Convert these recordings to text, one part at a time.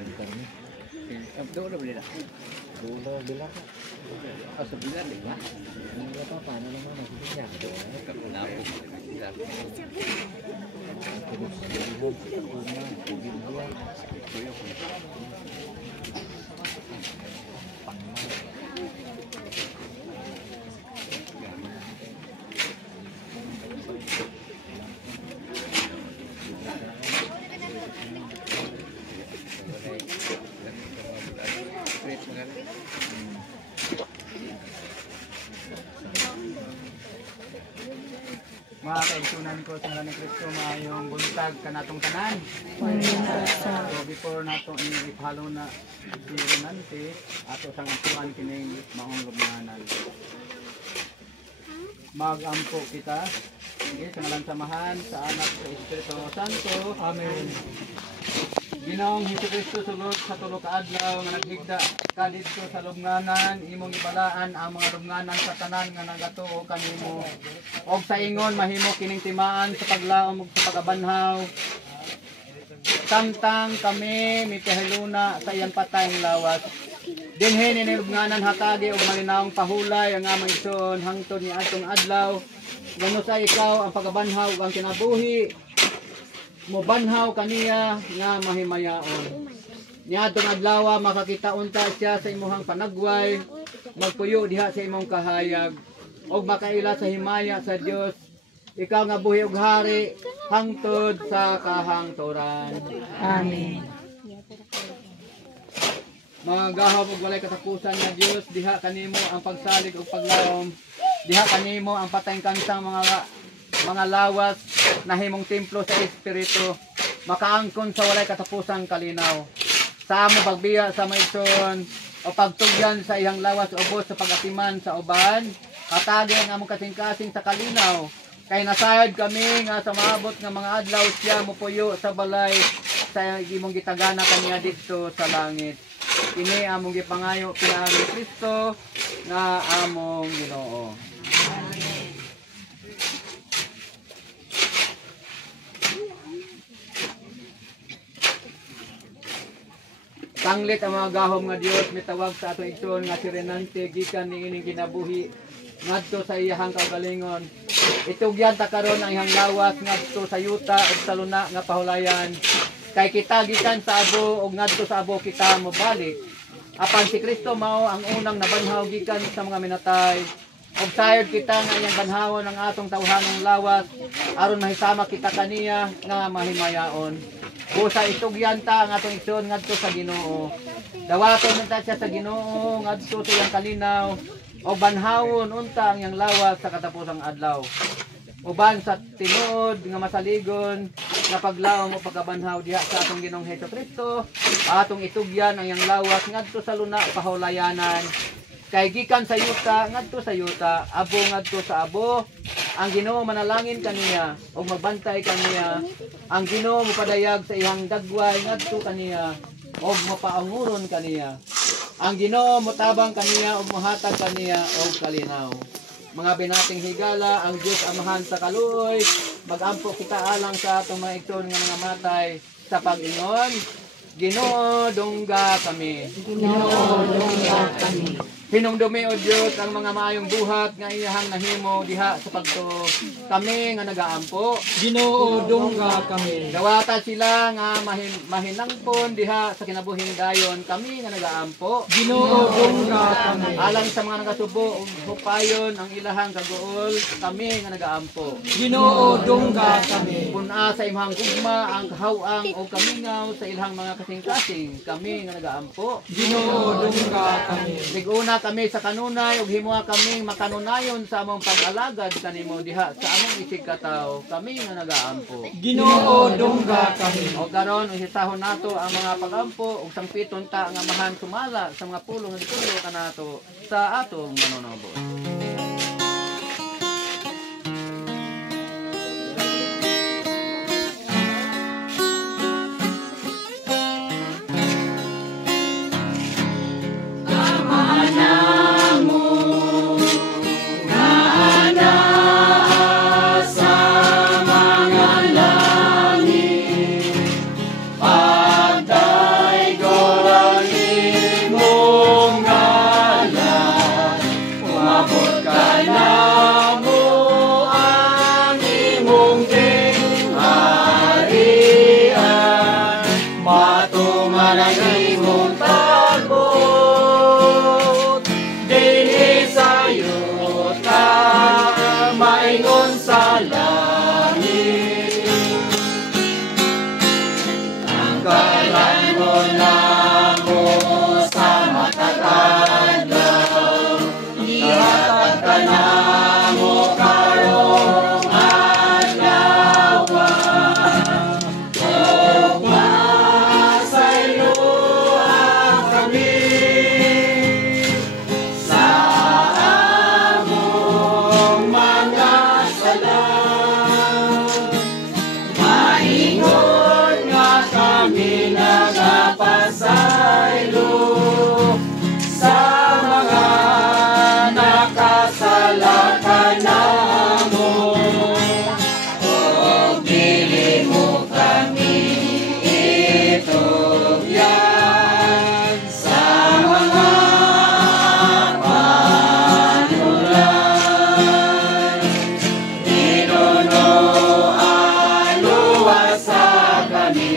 Doon na ba nila? Doon na bilang. Sa bilang, di ba? Hindi pa paano naman magiging doon. Kapulapos. Mga kaigsunan ko sa ngalan ni Kristo, maayong buntag kanatong tanan. So before nato ipahalo na nante ato sang ampuan kining maong lubnganan. Magampo kita. Sige, sa ngalan samahan sa anak sa Espiritu Santo. Amen. Ginoong Hesukristo sulod sa tulo ka adlaw nga naghigda ka didto sa lubnganan, imong ibalaan ang mga lubnganan sa tanan nga nagatuo kanimo. Og sa ingon mahimo kining timaan sa paglaom ug sa pagabanhaw. Samtang kami mipahiluna sa iyang patayng lawas. Dinhi ni lubnganan hatagi og malinawong pahulay ang among igsoon hangtod ni atong adlaw. Ngano sa ikaw ang pagabanhaw ug ang kinabuhi. Mobanhaw kaniya nga mahimayaon. Niadtong adlaw makakita unta siya sa imong panagway, magpuyo diha sa imong kahayag, og makaila sa himaya sa Dios. Ikaw nga buhi ug hari hangtod sa kahangturan. Amen. Mga gahom ug walay katapusan nga Dios, diha kanimo ang pagsalig ug paglaom. Diha kanimo ang patayng kansang mga lawas na himong templo sa Espiritu, makaangkon sa walay katapusang kalinaw. Sa amo pagbiya sa maigsoon o pagtugyan sa iyang lawas ubos sa pagatiman sa uban, katagi ang among kasing-kasing sa kalinaw. Kay nasayod kami nga sa maabot nga mga adlaw siya mopuyo sa balay sa imong gitagana kaniya didto sa langit. Kini among gipangayo pinaagi ni Kristo nga among Ginoo. Tanglit ang mga gahom nga Dios mitawag sa atong igsoon nga si Renante gikan niining kinabuhi ngadto sa iyang kaugalingon. Itugyan ta karon ang iyang lawas ngadto sa yuta ug sa luna nga pahulayan. Kay kita gikan sa abo ug ngadto sa abo kita mobalik. Apan si Kristo mao ang unang nabanhaw gikan sa mga minatay. Og sayod kita nga iyang banhawon ang atong tawhanong lawas aron mahisama kita kaniya nga mahimayaon. Busa itugyan ta ang atong igsoon ngadto sa Ginoo. Dawaton ta siya sa Ginoo ngadto sa iyang kalinaw o banhawon unta ang iyang lawas sa katapusang adlaw. Uban sa tinuod nga masaligon nga paglaom o pagkabanhaw diha sa atong Ginoong Hesukristo, atong itugyan ang iyang lawas ngadto sa luna pahulayanan. Kay gikan sa yuta ngadto sa yuta, abo ngadto sa abo. Ang Ginoo manalangin kaniya o magbantay kaniya. Ang Ginoo mopadayag sa iyang dagway ngadto kaniya o mapaanguron kaniya. Ang Ginoo motabang kaniya o mohatag kaniya og kalinaw. Mga binating higala, ang Dios Amahan sa kaluoy, magampo kita alang sa atong mga igsoon nga mga matay sa pag-ingon. Ginoo dungga kami. Ginoo dungga kami. Hinumdumi o Diyos ang mga maayong buhat nga iyahang nahimo diha sa pagtuo. Kami nga nagaampo. Ginoo dungga kami. Dawata sila nga mahinangpon diha sa kinabuhing dayon. Kami nga nagaampo. Ginoo dungga kami. Alang sa mga nagasubo ug hupayon ang ilahang kagool. Kami nga nagaampo. Ginoo dungga kami. Puna sa imong gugma ang kahawang o kamingaw sa ilahang mga kasing-kasing. Kami nga nagaampo. Ginoo dungga kami. Siguna kami sa kanunay ug himuha kaming makanunayon sa among pag-alagad kanimo diha sa among isig katawo. Kami nga nagaampo. Ginoo dungga kami. O karon usisahon nato ang mga pagampo ug sangpiton ta nga mahan sumala sa mga pulong nga ditulo kanato sa atong manunobos. Pagday go matuman ang imong pagbuot. Dinhi sa yuta, maingon sa langit. Ang kalan mo na mo sa matataglaw, ihatag ka na mo karong adlawan. O masaylo kami sa among mga sala. Maingon nga kami nagapasaylo sa mga nakasala ka namo. O dili mo kami itugyan sa mga panulay. Tinunuan luwas sa kami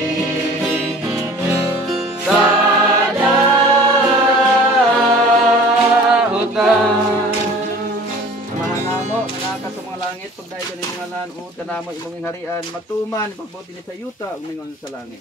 sa dautan. Samahan namo manaka sa mga langit pagdayeg ni mga lanod kanamo imong harian matuman pagbuti ni sa yuta ug mingon sa langit.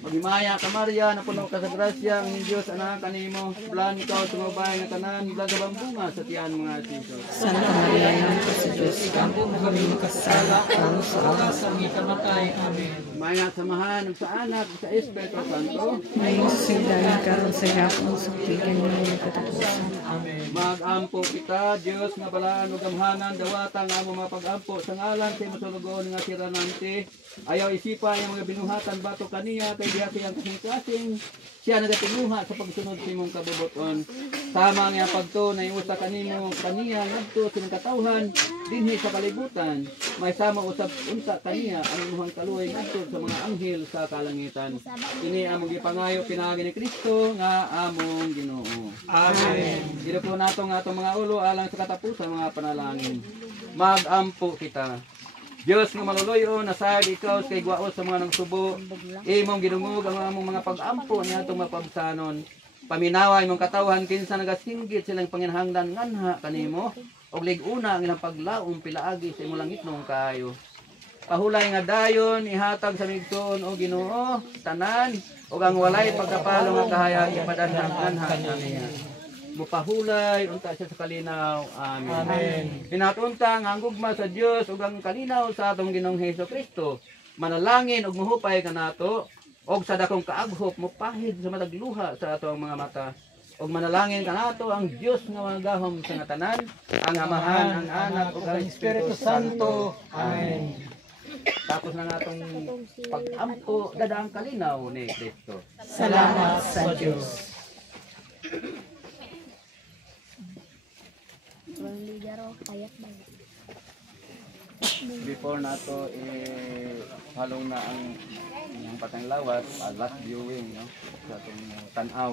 Magimaya ka Maria, napuno ka sa grasya, ang Diyos anak kanimo. Bulan ikaw sumabay nga tanan, blagabang bunga sa tiyan mga Jesus. Santa Maria, Ina sa Diyos, Kampo mo kami kasala kang sa oras ang ikamatay. Amen. Maya samahan sa anak sa Espiritu Santo. ngayon sa sindahan karon sa gapon sa pigan ng katapusan. Amen. Mag-ampo kita, Diyos nga balaan ug gamhanan dawata nga amo mapag-ampo sa ngalan sa imong sulugon nga si Renante. Ayaw isipa ang mga binuhatan bato kaniya kay diha siyang kasing-kasing siya nagatinguha sa pagsunod sa imong kabubuton. Tama nga pagto na iusa kanimo kaniya ngadto sa katawhan dinhi sa kalibutan. May sama usab unta kaniya ang imong kaluoy ngadto sa mga anghel sa kalangitan. Ini among gipangayo pinaagi ni Kristo nga among Ginoo. Amen. Dito po nato nga itong mga ulo alang sa katapusan mga panalangin. Mag-ampo kita. Diyos nga maluluyo, nasayag ikaw kay gwaos sa mga nagsubo. Imong ginungog ang among mga pag-ampo niya itong mapabsanon. Paminawa imong katawhan kinsa nagasinggit silang panginahanglan nganha kanimo. Og liguna ang ilang paglaom pilaagi sa imong langitnong kaayo. Pahulay nga dayon ihatag sa migtuon o Ginoo tanan ug ang walay pagkapalo nga kahaya ipadasang nganha kaniya. Mupahulay unta siya sa kalinaw. Amen. Amen. Pinatunta nga ang gugma sa Dios ug ang kalinaw sa atong Ginoong Hesukristo. Manalangin ug muhupay kanato og sa dakong kaaghop mupahid sa matag luha sa atong mga mata. Og manalangin kanato ang Dios nga magahom sa nga tanan, ang Amahan, ang Anak ug ang Espiritu Santo. Amen. Tapos na nga atong pag-ampo dadaang kalinaw ni Kristo. Salamat sa Diyos. Before nato halong na ang patang lawas, last viewing no sa atong tan-aw.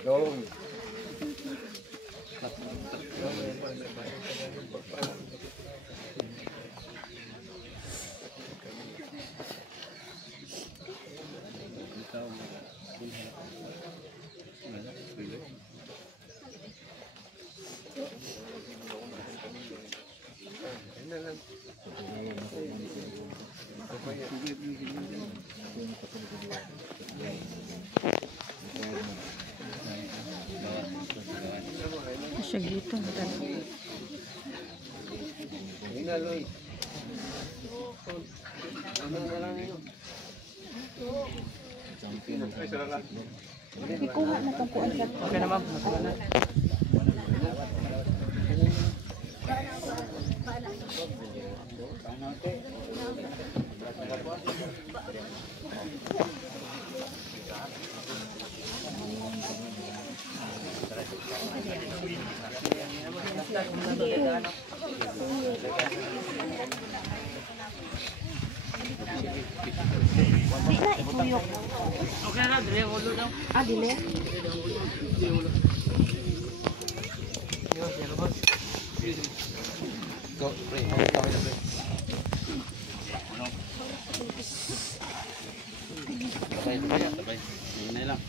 Go. Siya gito. Ikuha na itong kuwan sa Okay na ma'am, nakuha na. Di na ituyok. Okay na, dili ang ulo daw. Ah, dili. Go, pre. Kami na, pre. Tabay. Hindi lang.